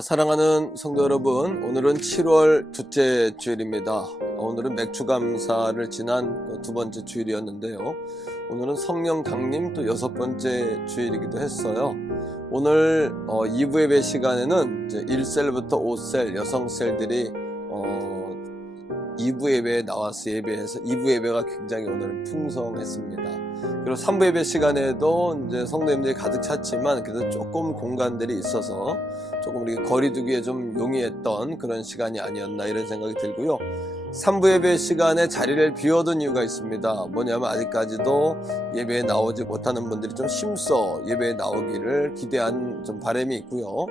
사랑하는 성도 여러분, 오늘은 7월 둘째 주일입니다. 오늘은 맥주 감사를 지난 두 번째 주일이었는데요. 오늘은 성령 강림 또 여섯 번째 주일이기도 했어요. 오늘 2부 예배 시간에는 이제 1셀부터 5셀 여성 셀들이 2부 예배에 나와서 예배해서 2부 예배가 굉장히 오늘은 풍성했습니다. 그리고 3부 예배 시간에도 이제 성도님들이 가득 찼지만 그래도 조금 공간들이 있어서 조금 우리 거리두기에 좀 용이했던 그런 시간이 아니었나 이런 생각이 들고요. 3부 예배 시간에 자리를 비워둔 이유가 있습니다. 뭐냐면 아직까지도 예배에 나오지 못하는 분들이 좀 힘써 예배에 나오기를 기대한 좀 바람이 있고요.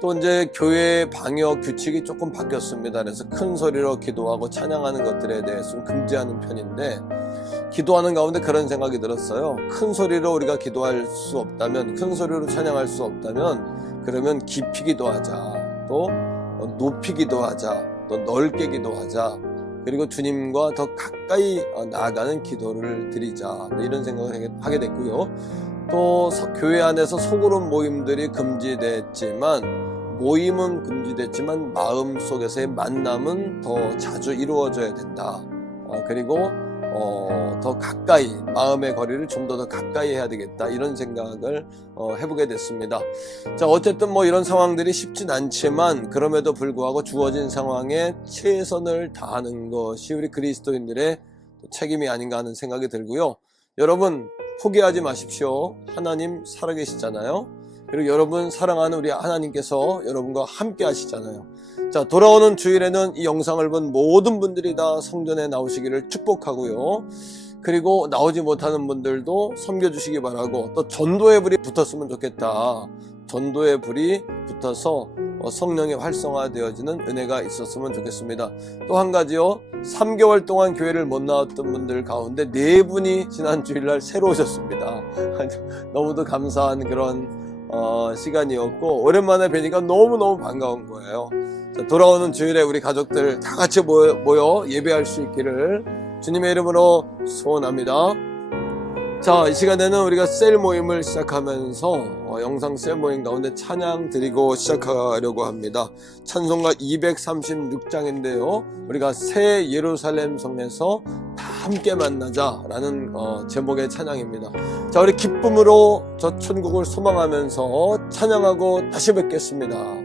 또 이제 교회 방역 규칙이 조금 바뀌었습니다. 그래서 큰 소리로 기도하고 찬양하는 것들에 대해서 좀 금지하는 편인데, 기도하는 가운데 그런 생각이 들었어요. 큰 소리로 우리가 기도할 수 없다면, 큰 소리로 찬양할 수 없다면 그러면 깊이 기도하자, 또 높이 기도하자, 또 넓게 기도하자, 그리고 주님과 더 가까이 나아가는 기도를 드리자, 이런 생각을 하게 됐고요. 또 교회 안에서 소그룹 모임들이 금지됐지만, 모임은 금지됐지만 마음속에서의 만남은 더 자주 이루어져야 된다. 그리고 더 가까이, 마음의 거리를 좀 더 가까이 해야 되겠다, 이런 생각을 해보게 됐습니다. 자, 어쨌든 이런 상황들이 쉽진 않지만 그럼에도 불구하고 주어진 상황에 최선을 다하는 것이 우리 그리스도인들의 책임이 아닌가 하는 생각이 들고요. 여러분, 포기하지 마십시오. 하나님 살아계시잖아요. 그리고 여러분 사랑하는 우리 하나님께서 여러분과 함께 하시잖아요. 자, 돌아오는 주일에는 이 영상을 본 모든 분들이 다 성전에 나오시기를 축복하고요. 그리고 나오지 못하는 분들도 섬겨주시기 바라고, 또 전도의 불이 붙었으면 좋겠다. 전도의 불이 붙어서 성령이 활성화되어지는 은혜가 있었으면 좋겠습니다. 또 한 가지요. 3개월 동안 교회를 못 나왔던 분들 가운데 4분이 지난 주일날 새로 오셨습니다. 너무도 감사한 그런 시간이었고, 오랜만에 뵈니까 너무너무 반가운 거예요. 자, 돌아오는 주일에 우리 가족들 다 같이 모여 예배할 수 있기를 주님의 이름으로 소원합니다. 자, 이 시간에는 우리가 셀 모임을 시작하면서 영상 셀 모임 가운데 찬양 드리고 시작하려고 합니다. 찬송가 236장인데요. 우리가 새 예루살렘 성에서 다 함께 만나자라는 제목의 찬양입니다. 자, 우리 기쁨으로 저 천국을 소망하면서 찬양하고 다시 뵙겠습니다.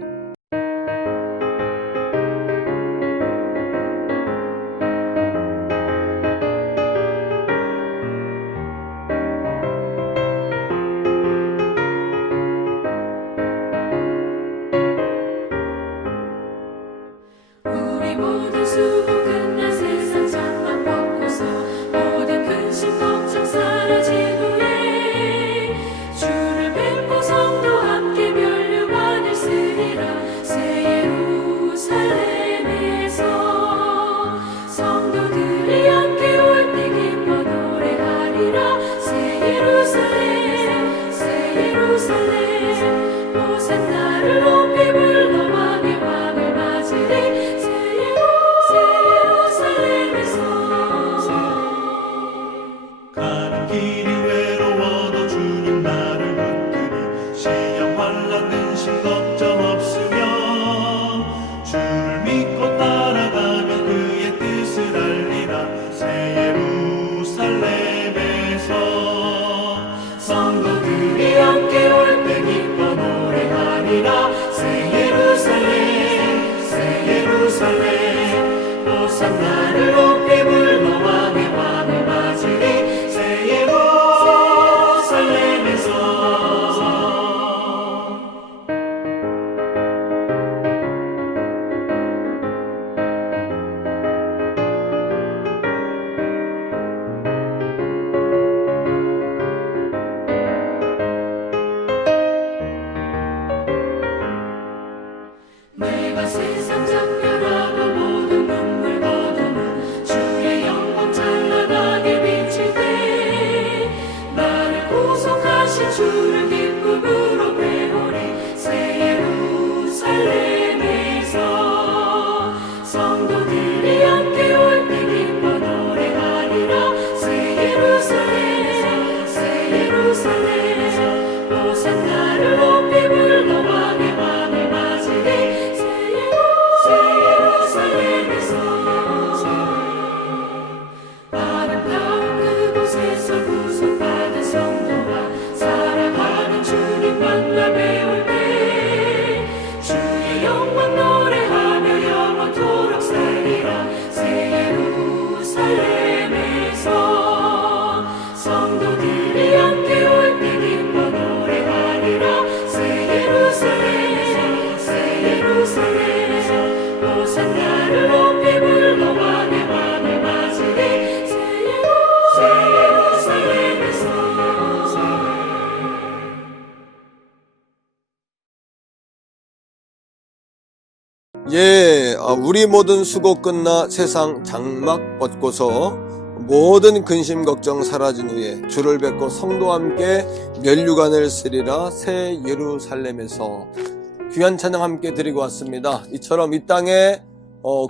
주를 뵙고 성도 함께 면류관을 쓰리라. 우리 모든 수고 끝나 세상 장막 벗고서 모든 근심 걱정 사라진 후에 주를 뵙고 성도와 함께 면류관을 쓰리라 새 예루살렘에서 귀한 찬양 함께 드리고 왔습니다. 이처럼 이 땅에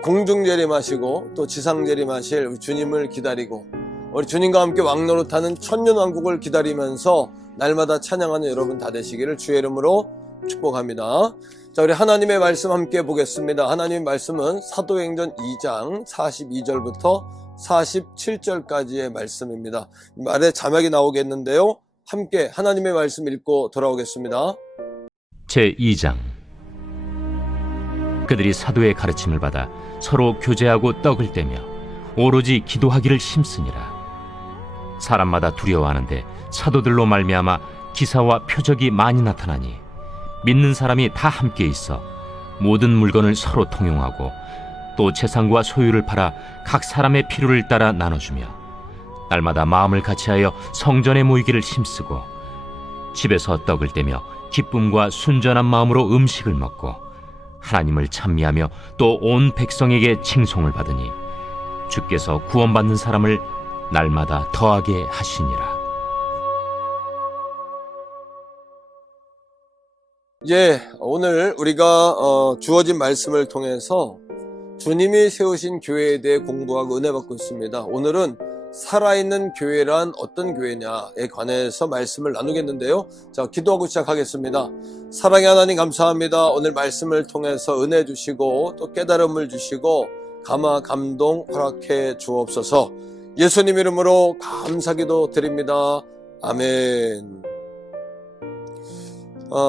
공중 재림하시고 또 지상 재림하실 우리 주님을 기다리고 우리 주님과 함께 왕노릇하는 천년왕국을 기다리면서 날마다 찬양하는 여러분 다 되시기를 주의 이름으로 축복합니다. 자, 우리 하나님의 말씀 함께 보겠습니다. 하나님의 말씀은 사도행전 2장 42절부터 47절까지의 말씀입니다. 아래 자막이 나오겠는데요. 함께 하나님의 말씀 읽고 돌아오겠습니다. 제2장. 그들이 사도의 가르침을 받아 서로 교제하고 떡을 떼며 오로지 기도하기를 힘쓰니라. 사람마다 두려워하는데 사도들로 말미암아 기사와 표적이 많이 나타나니 믿는 사람이 다 함께 있어 모든 물건을 서로 통용하고 또 재산과 소유를 팔아 각 사람의 필요를 따라 나눠주며 날마다 마음을 같이하여 성전에 모이기를 힘쓰고 집에서 떡을 떼며 기쁨과 순전한 마음으로 음식을 먹고 하나님을 찬미하며 또 온 백성에게 칭송을 받으니 주께서 구원받는 사람을 날마다 더하게 하시니라. 오늘 우리가 주어진 말씀을 통해서 주님이 세우신 교회에 대해 공부하고 은혜 받고 있습니다. 오늘은 살아있는 교회란 어떤 교회냐에 관해서 말씀을 나누겠는데요. 자, 기도하고 시작하겠습니다. 사랑의 하나님 감사합니다. 오늘 말씀을 통해서 은혜 주시고 또 깨달음을 주시고 감화 감동 허락해 주옵소서. 예수님 이름으로 감사기도 드립니다. 아멘.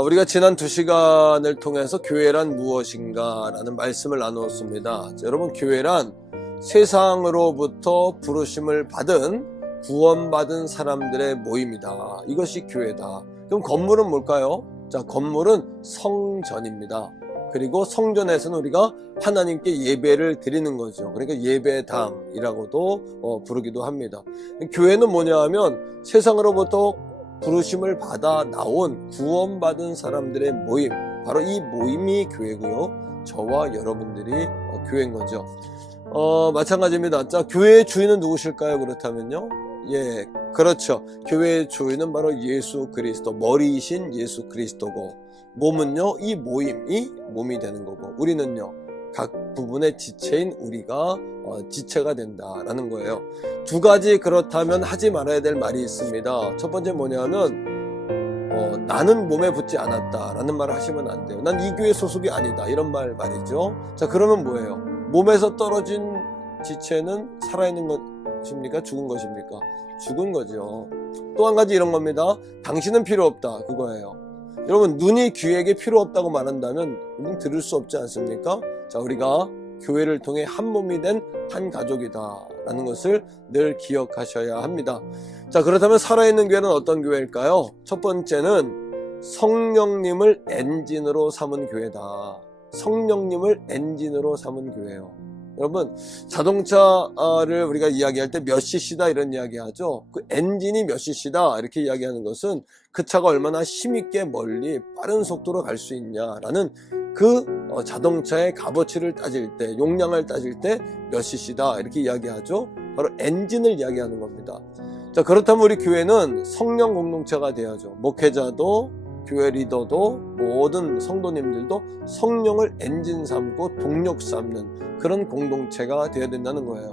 우리가 지난 2시간을 통해서 교회란 무엇인가 라는 말씀을 나누었습니다. 자, 여러분, 교회란 세상으로부터 부르심을 받은 구원받은 사람들의 모임이다. 이것이 교회다. 그럼 건물은 뭘까요? 자, 건물은 성전입니다. 그리고 성전에서는 우리가 하나님께 예배를 드리는 거죠. 그러니까 예배당이라고도 부르기도 합니다. 교회는 뭐냐 하면 세상으로부터 부르심을 받아 나온 구원받은 사람들의 모임, 바로 이 모임이 교회고요. 저와 여러분들이 교회인 거죠. 마찬가지입니다. 자, 교회의 주인은 누구실까요? 그렇다면요. 그렇죠. 교회의 주인은 바로 예수 그리스도, 머리이신 예수 그리스도고, 몸은요, 이 모임이 몸이 되는 거고, 우리는요, 각 부분의 지체인 우리가 지체가 된다라는 거예요. 두 가지 그렇다면 하지 말아야 될 말이 있습니다. 첫 번째 뭐냐면 나는 몸에 붙지 않았다라는 말을 하시면 안 돼요. 난 이 교회 소속이 아니다, 이런 말이죠. 자, 그러면 뭐예요? 몸에서 떨어진 지체는 살아있는 것입니까? 죽은 것입니까? 죽은 거죠. 또 한 가지 이런 겁니다. 당신은 필요 없다, 그거예요. 여러분, 눈이 귀에게 필요 없다고 말한다면 우리는 들을 수 없지 않습니까? 자, 우리가 교회를 통해 한 몸이 된 한 가족이다 라는 것을 늘 기억하셔야 합니다. 자, 그렇다면 살아있는 교회는 어떤 교회일까요? 첫 번째는 성령님을 엔진으로 삼은 교회다. 성령님을 엔진으로 삼은 교회예요. 여러분, 자동차를 우리가 이야기할 때 몇 cc다 이런 이야기 하죠. 그 엔진이 몇 cc다 이렇게 이야기하는 것은 그 차가 얼마나 힘있게 멀리 빠른 속도로 갈 수 있냐라는 그 자동차의 값어치를 따질 때, 용량을 따질 때 몇 cc다 이렇게 이야기하죠. 바로 엔진을 이야기하는 겁니다. 자, 그렇다면 우리 교회는 성령 공동체가 돼야죠. 목회자도 교회 리더도 모든 성도님들도 성령을 엔진 삼고 동력 삼는 그런 공동체가 되어야 된다는 거예요.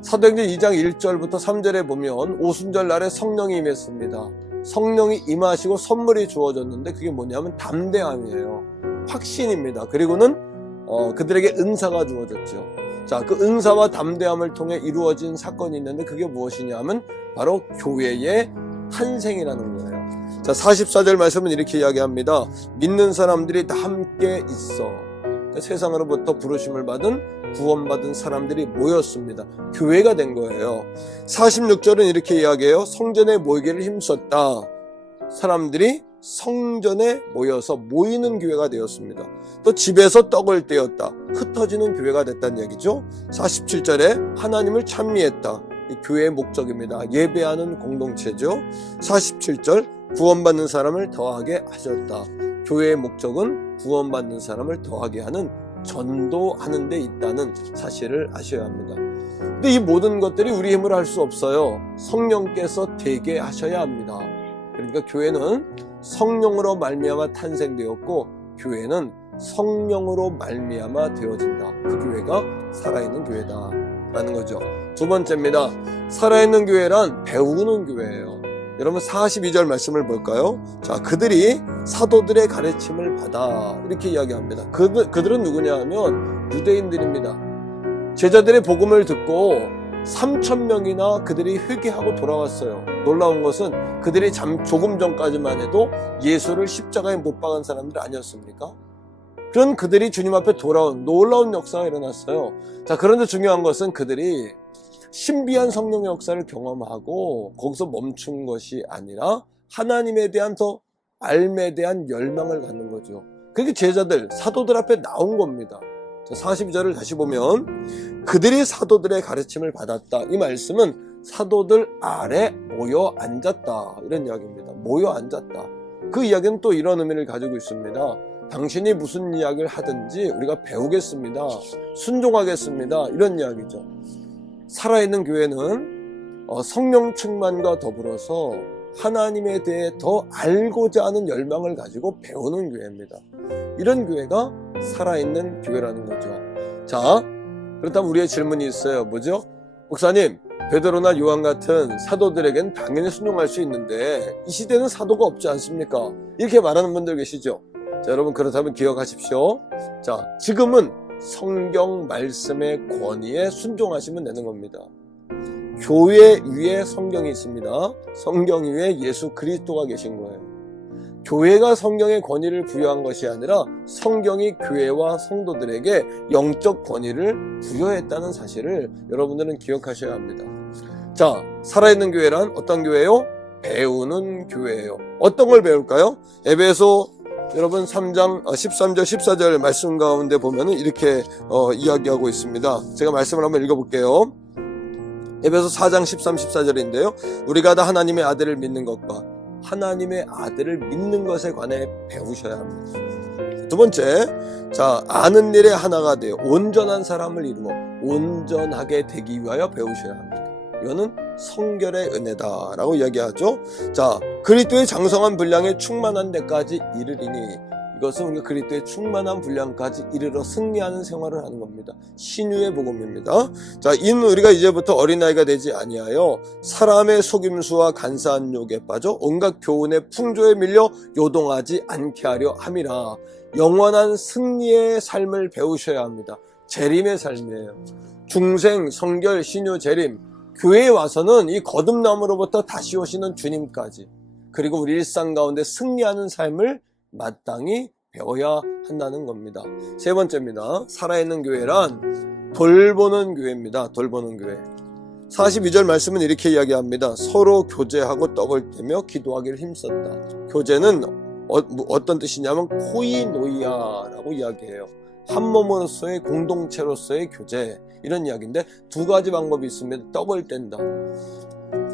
사도행전 2장 1절부터 3절에 보면 오순절 날에 성령이 임했습니다. 성령이 임하시고 선물이 주어졌는데 그게 뭐냐면 담대함이에요. 확신입니다. 그리고는 그들에게 은사가 주어졌죠. 자, 그 은사와 담대함을 통해 이루어진 사건이 있는데 그게 무엇이냐 하면 바로 교회의 탄생이라는 거예요. 자, 44절 말씀은 이렇게 이야기합니다. 믿는 사람들이 다 함께 있어. 그러니까 세상으로부터 부르심을 받은 구원받은 사람들이 모였습니다. 교회가 된 거예요. 46절은 이렇게 이야기해요. 성전에 모이기를 힘썼다. 사람들이 성전에 모여서 모이는 교회가 되었습니다. 또 집에서 떡을 떼었다. 흩어지는 교회가 됐다는 얘기죠. 47절에 하나님을 찬미했다. 이 교회의 목적입니다. 예배하는 공동체죠. 47절 구원받는 사람을 더하게 하셨다. 교회의 목적은 구원받는 사람을 더하게 하는 전도하는 데 있다는 사실을 아셔야 합니다. 근데 이 모든 것들이 우리 힘으로 할 수 없어요. 성령께서 되게 하셔야 합니다. 그러니까 교회는 성령으로 말미암아 탄생되었고 교회는 성령으로 말미암아 되어진다. 그 교회가 살아있는 교회다라는 거죠. 두 번째입니다. 살아있는 교회란 배우는 교회예요. 여러분 42절 말씀을 볼까요? 자, 그들이 사도들의 가르침을 받아 이렇게 이야기합니다. 그들은 누구냐 하면 유대인들입니다. 제자들의 복음을 듣고 3,000명이나 그들이 회개하고 돌아왔어요. 놀라운 것은 그들이 조금 전까지만 해도 예수를 십자가에 못 박은 사람들 아니었습니까? 그런 그들이 주님 앞에 돌아온 놀라운 역사가 일어났어요. 자, 그런데 중요한 것은 그들이 신비한 성령의 역사를 경험하고 거기서 멈춘 것이 아니라 하나님에 대한 더 알에 대한 열망을 갖는 거죠. 그게 제자들, 사도들 앞에 나온 겁니다. 42절을 다시 보면 그들이 사도들의 가르침을 받았다. 이 말씀은 사도들 아래 모여 앉았다. 이런 이야기입니다. 모여 앉았다. 그 이야기는 또 이런 의미를 가지고 있습니다. 당신이 무슨 이야기를 하든지 우리가 배우겠습니다. 순종하겠습니다. 이런 이야기죠. 살아있는 교회는 성령 충만과 더불어서 하나님에 대해 더 알고자 하는 열망을 가지고 배우는 교회입니다. 이런 교회가 살아있는 교회라는 거죠. 자, 그렇다면 우리의 질문이 있어요. 뭐죠? 목사님, 베드로나 요한 같은 사도들에겐 당연히 순종할 수 있는데 이 시대는 사도가 없지 않습니까? 이렇게 말하는 분들 계시죠? 자, 여러분 그렇다면 기억하십시오. 자, 지금은 성경 말씀의 권위에 순종하시면 되는 겁니다. 교회 위에 성경이 있습니다. 성경 위에 예수 그리스도가 계신 거예요. 교회가 성경의 권위를 부여한 것이 아니라 성경이 교회와 성도들에게 영적 권위를 부여했다는 사실을 여러분들은 기억하셔야 합니다. 자, 살아있는 교회란 어떤 교회요? 배우는 교회예요. 어떤 걸 배울까요? 에베소 여러분 3장 13절 14절 말씀 가운데 보면은 이렇게 이야기하고 있습니다. 제가 말씀을 한번 읽어볼게요. 에베소 4장 13, 14절인데요. 우리가 다 하나님의 아들을 믿는 것과 하나님의 아들을 믿는 것에 관해 배우셔야 합니다. 두 번째, 자, 아는 일에 하나가 되어 온전한 사람을 이루어 온전하게 되기 위하여 배우셔야 합니다. 이거는 성결의 은혜다라고 이야기하죠. 자, 그리스도의 장성한 분량에 충만한 데까지 이르리니 이것은 우리가 그리스도의 충만한 분량까지 이르러 승리하는 생활을 하는 겁니다. 신유의 복음입니다. 자, 이는 우리가 이제부터 어린아이가 되지 아니하여 사람의 속임수와 간사한 욕에 빠져 온갖 교훈의 풍조에 밀려 요동하지 않게 하려 함이라. 영원한 승리의 삶을 배우셔야 합니다. 재림의 삶이에요. 중생, 성결, 신유, 재림. 교회에 와서는 이 거듭남으로부터 다시 오시는 주님까지 그리고 우리 일상 가운데 승리하는 삶을 마땅히 배워야 한다는 겁니다. 세 번째입니다. 살아있는 교회란 돌보는 교회입니다. 돌보는 교회. 42절 말씀은 이렇게 이야기합니다. 서로 교제하고 떡을 떼며 기도하기를 힘썼다. 교제는 어떤 뜻이냐면 코이노이아라고 이야기해요. 한 몸으로서의 공동체로서의 교제, 이런 이야기인데 두 가지 방법이 있습니다. 떡을 뗀다.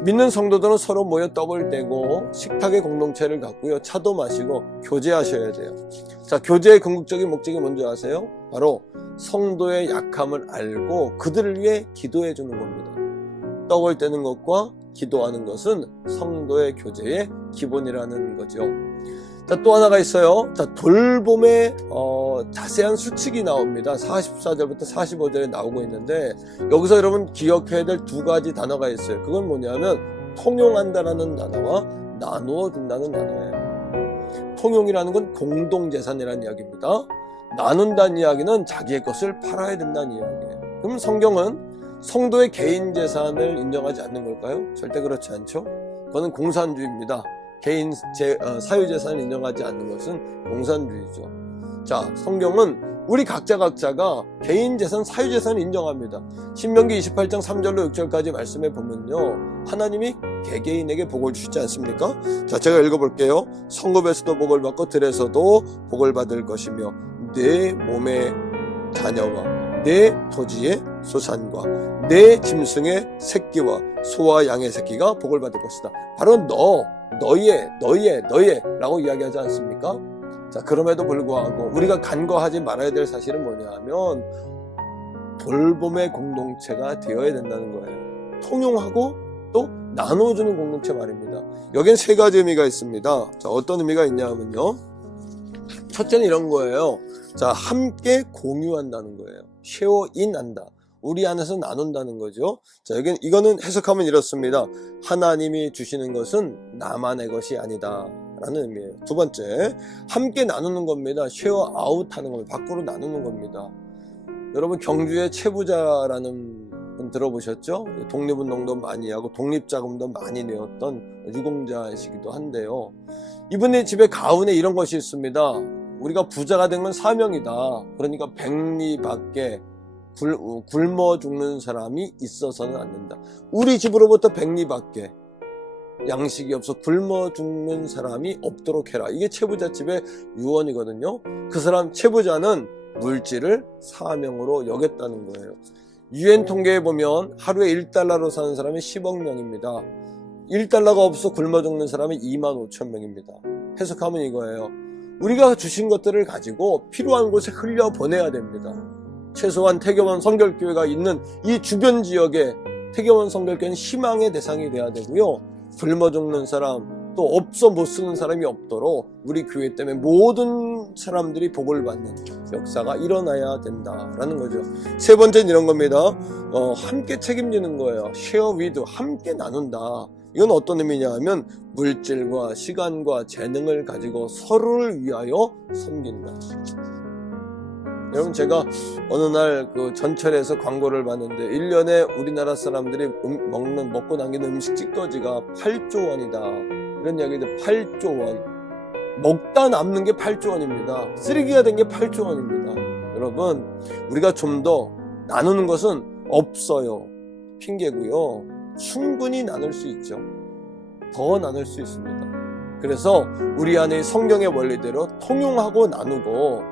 믿는 성도들은 서로 모여 떡을 떼고 식탁의 공동체를 갖고요. 차도 마시고 교제하셔야 돼요. 자, 교제의 궁극적인 목적이 뭔지 아세요? 바로 성도의 약함을 알고 그들을 위해 기도해 주는 겁니다. 떡을 떼는 것과 기도하는 것은 성도의 교제의 기본이라는 거죠. 자, 또 하나가 있어요. 자, 돌봄의 자세한 수칙이 나옵니다. 44절부터 45절에 나오고 있는데 여기서 여러분 기억해야 될 두 가지 단어가 있어요. 그건 뭐냐면 통용한다라는 단어와 나누어 준다는 단어예요. 통용이라는 건 공동재산이라는 이야기입니다. 나눈다는 이야기는 자기의 것을 팔아야 된다는 이야기예요. 그럼 성경은 성도의 개인 재산을 인정하지 않는 걸까요? 절대 그렇지 않죠. 그거는 공산주의입니다. 개인 사유재산을 인정하지 않는 것은 공산주의죠. 자, 성경은 우리 각자가 개인 재산, 사유재산을 인정합니다. 신명기 28장 3절로 6절까지 말씀해 보면요, 하나님이 개개인에게 복을 주시지 않습니까? 자, 제가 읽어볼게요. 성읍에서도 복을 받고 들에서도 복을 받을 것이며 내 몸의 자녀와 내 토지의 소산과 내 짐승의 새끼와 소와 양의 새끼가 복을 받을 것이다. 바로 너의 라고 이야기하지 않습니까? 자, 그럼에도 불구하고 우리가 간과하지 말아야 될 사실은 뭐냐 하면 돌봄의 공동체가 되어야 된다는 거예요. 통용하고 또 나눠주는 공동체 말입니다. 여기엔 세 가지 의미가 있습니다. 자, 어떤 의미가 있냐 하면요. 첫째는 이런 거예요. 자, 함께 공유한다는 거예요. 쉐어인한다. 우리 안에서 나눈다는 거죠. 자, 이거는 해석하면 이렇습니다. 하나님이 주시는 것은 나만의 것이 아니다 라는 의미예요. 두 번째, 함께 나누는 겁니다. 쉐어 아웃 하는 겁니다. 밖으로 나누는 겁니다. 여러분, 경주의 최부자라는 분 들어보셨죠? 독립운동도 많이 하고 독립자금도 많이 내었던 유공자이시기도 한데요. 이분의 집에 가운에 이런 것이 있습니다. 우리가 부자가 된 건 사명이다. 그러니까 백리밖에 굶어 죽는 사람이 있어서는 안 된다. 우리 집으로부터 백리밖에 양식이 없어 굶어 죽는 사람이 없도록 해라. 이게 최부자 집의 유언이거든요. 그 사람 최부자는 물질을 사명으로 여겼다는 거예요. UN 통계에 보면 하루에 1달러로 사는 사람이 10억 명입니다. 1달러가 없어 굶어 죽는 사람이 2만 5천 명입니다. 해석하면 이거예요. 우리가 주신 것들을 가지고 필요한 곳에 흘려보내야 됩니다. 최소한 태교원 성결교회가 있는 이 주변 지역에 태교원 성결교회는 희망의 대상이 돼야 되고요. 굶어 죽는 사람, 또 없어 못 쓰는 사람이 없도록 우리 교회 때문에 모든 사람들이 복을 받는 역사가 일어나야 된다라는 거죠. 세 번째는 이런 겁니다. 함께 책임지는 거예요. share with, 함께 나눈다. 이건 어떤 의미냐 하면 물질과 시간과 재능을 가지고 서로를 위하여 섬긴다. 여러분, 제가 어느 날 그 전철에서 광고를 봤는데 1년에 우리나라 사람들이 먹고 남기는 음식 찌꺼기가 8조 원이다. 이런 이야기인데 8조 원. 먹다 남는 게 8조 원입니다. 쓰레기가 된 게 8조 원입니다. 여러분, 우리가 좀 더 나누는 것은 없어요. 핑계고요. 충분히 나눌 수 있죠. 더 나눌 수 있습니다. 그래서 우리 안에 성경의 원리대로 통용하고 나누고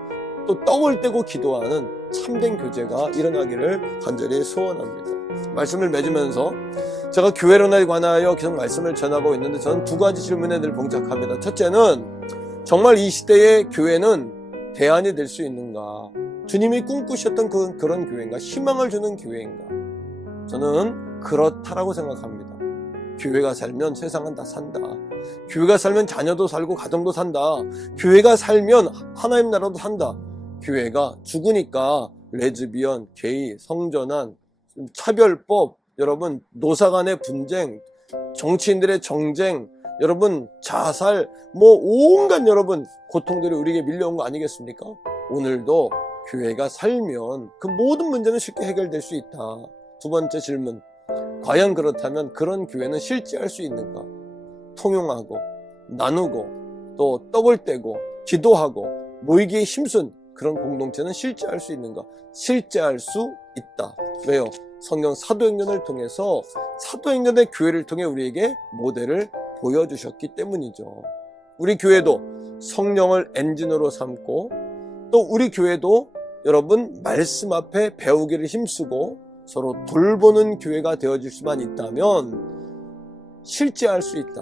또 떡을 떼고 기도하는 참된 교제가 일어나기를 간절히 소원합니다. 말씀을 맺으면서 제가 교회론에 관하여 계속 말씀을 전하고 있는데 저는 두 가지 질문에 늘 봉착합니다. 첫째는 정말 이 시대의 교회는 대안이 될 수 있는가? 주님이 꿈꾸셨던 그런 교회인가? 희망을 주는 교회인가? 저는 그렇다라고 생각합니다. 교회가 살면 세상은 다 산다. 교회가 살면 자녀도 살고 가정도 산다. 교회가 살면 하나님 나라도 산다. 교회가 죽으니까 레즈비언, 게이, 성전환, 차별법, 여러분 노사 간의 분쟁, 정치인들의 정쟁, 여러분 자살, 온갖 여러분 고통들이 우리에게 밀려온 거 아니겠습니까? 오늘도 교회가 살면 그 모든 문제는 쉽게 해결될 수 있다. 두 번째 질문, 과연 그렇다면 그런 교회는 실제할 수 있는가? 통용하고 나누고 또 떡을 떼고 기도하고 모이기에 힘쓴 그런 공동체는 실제할 수 있는가? 실제할 수 있다. 왜요? 성경 사도행전을 통해서 사도행전의 교회를 통해 우리에게 모델을 보여주셨기 때문이죠. 우리 교회도 성령을 엔진으로 삼고 또 우리 교회도 여러분 말씀 앞에 배우기를 힘쓰고 서로 돌보는 교회가 되어질 수만 있다면 실제할 수 있다.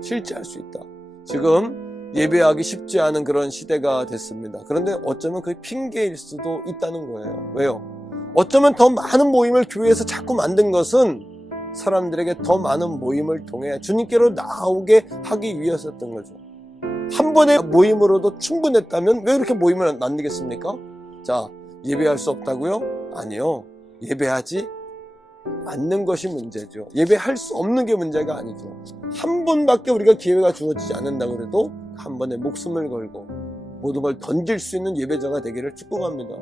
실제할 수 있다. 지금 예배하기 쉽지 않은 그런 시대가 됐습니다. 그런데 어쩌면 그게 핑계일 수도 있다는 거예요. 왜요? 어쩌면 더 많은 모임을 교회에서 자꾸 만든 것은 사람들에게 더 많은 모임을 통해 주님께로 나오게 하기 위해서였던 거죠. 한 번의 모임으로도 충분했다면 왜 그렇게 모임을 만들겠습니까? 자, 예배할 수 없다고요? 아니요. 예배하지 않는 것이 문제죠. 예배할 수 없는 게 문제가 아니죠. 한 번밖에 우리가 기회가 주어지지 않는다고 그래도 한 번에 목숨을 걸고 모든 걸 던질 수 있는 예배자가 되기를 축복합니다.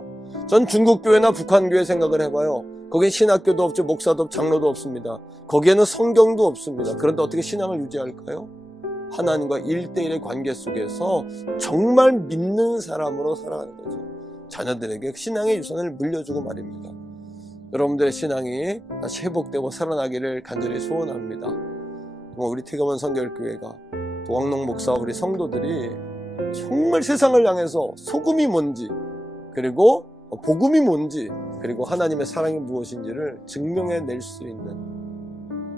전 중국교회나 북한교회 생각을 해봐요. 거긴 신학교도 없죠. 목사도 없고 장로도 없습니다. 거기에는 성경도 없습니다. 그런데 어떻게 신앙을 유지할까요? 하나님과 1대1의 관계 속에서 정말 믿는 사람으로 살아가는 거죠. 자녀들에게 신앙의 유산을 물려주고 말입니다. 여러분들의 신앙이 다시 회복되고 살아나기를 간절히 소원합니다. 우리 태교원 성결교회가 도왕농 목사와 우리 성도들이 정말 세상을 향해서 소금이 뭔지 그리고 복음이 뭔지 그리고 하나님의 사랑이 무엇인지를 증명해낼 수 있는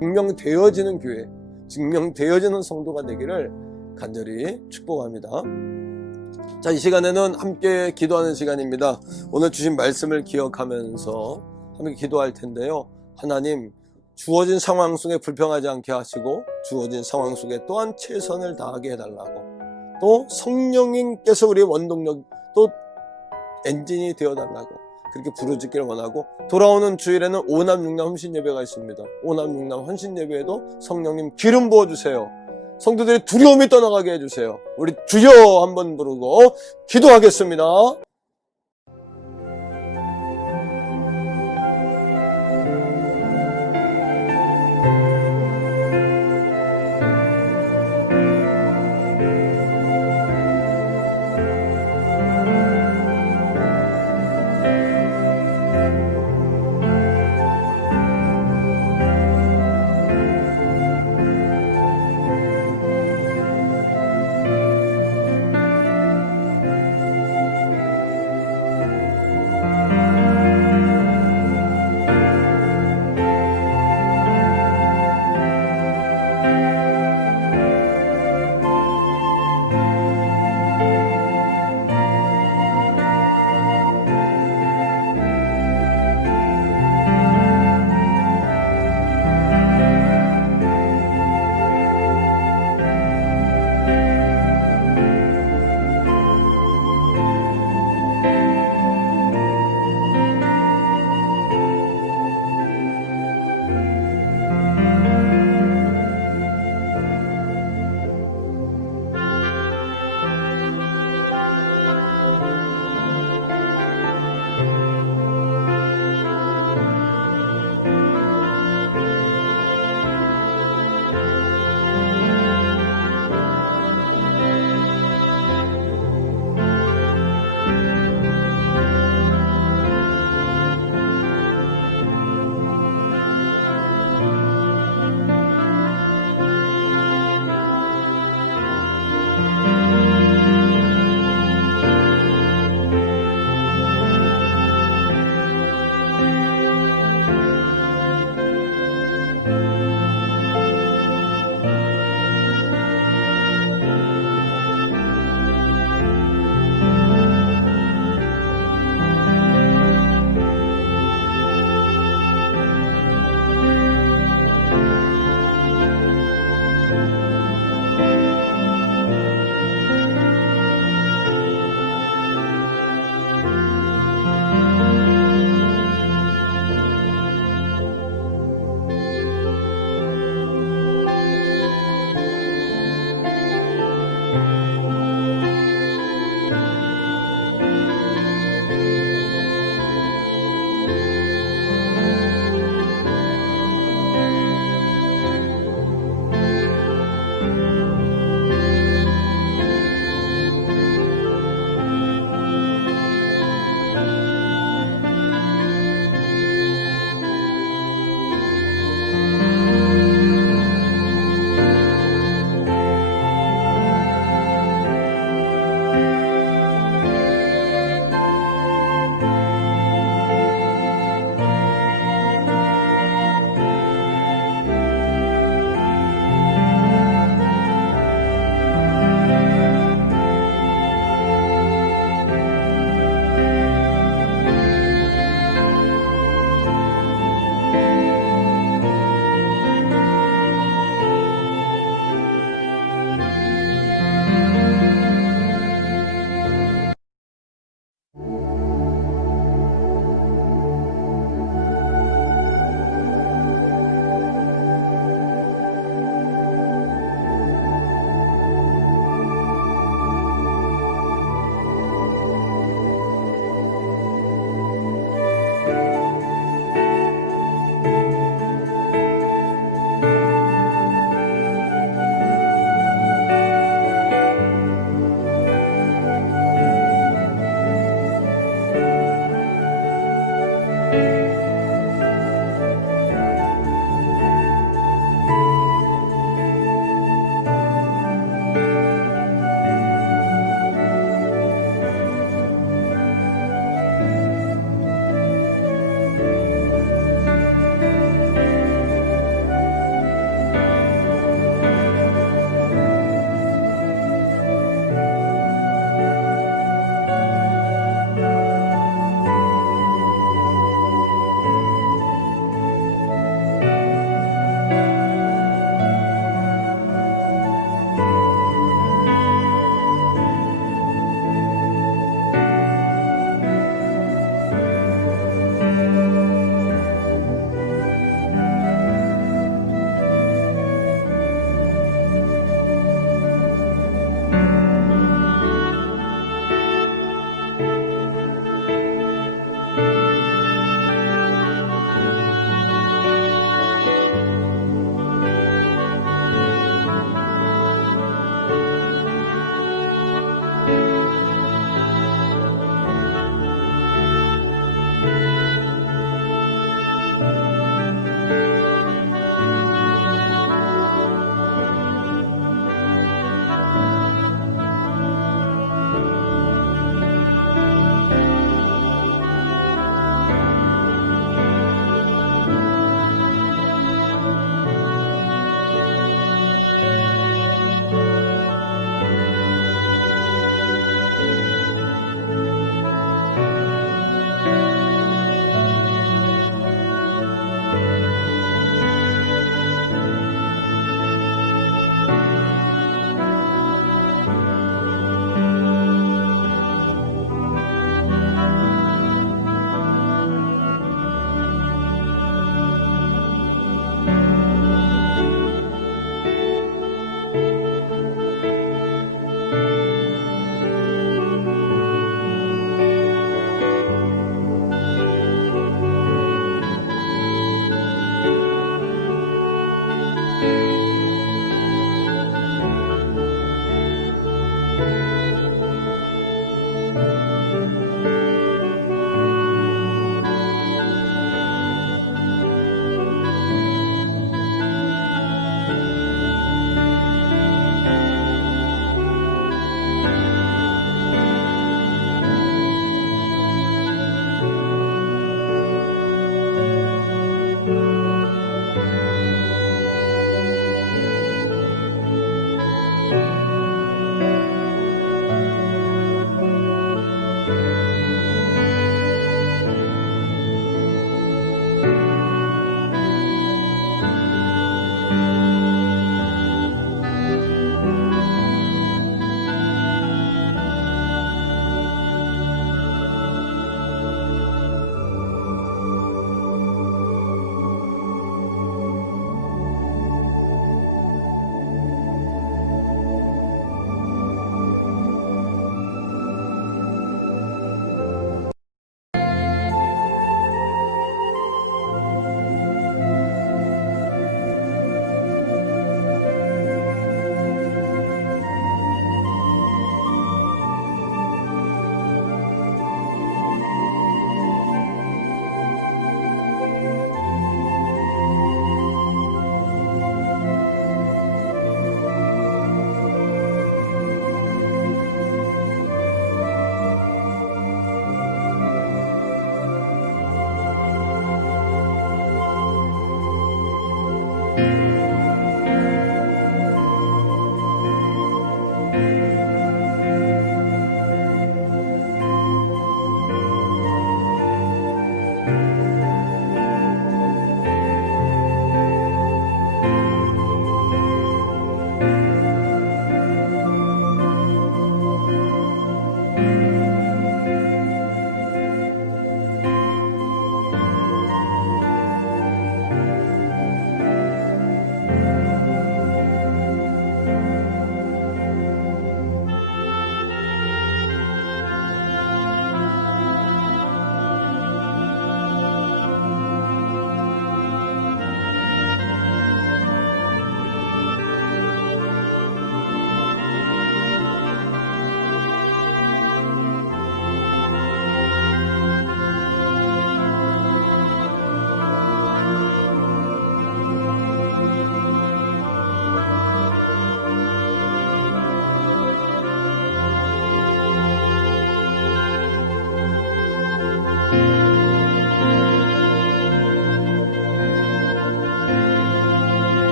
증명되어지는 교회, 증명되어지는 성도가 되기를 간절히 축복합니다. 자, 이 시간에는 함께 기도하는 시간입니다. 오늘 주신 말씀을 기억하면서 함께 기도할 텐데요. 하나님, 주어진 상황 속에 불평하지 않게 하시고 주어진 상황 속에 또한 최선을 다하게 해달라고, 또 성령님께서 우리의 원동력, 또 엔진이 되어달라고 그렇게 부르짖기를 원하고, 돌아오는 주일에는 오남육남 헌신예배가 있습니다. 오남육남 헌신예배에도 성령님 기름 부어주세요. 성도들의 두려움이 떠나가게 해주세요. 우리 주여 한번 부르고 기도하겠습니다.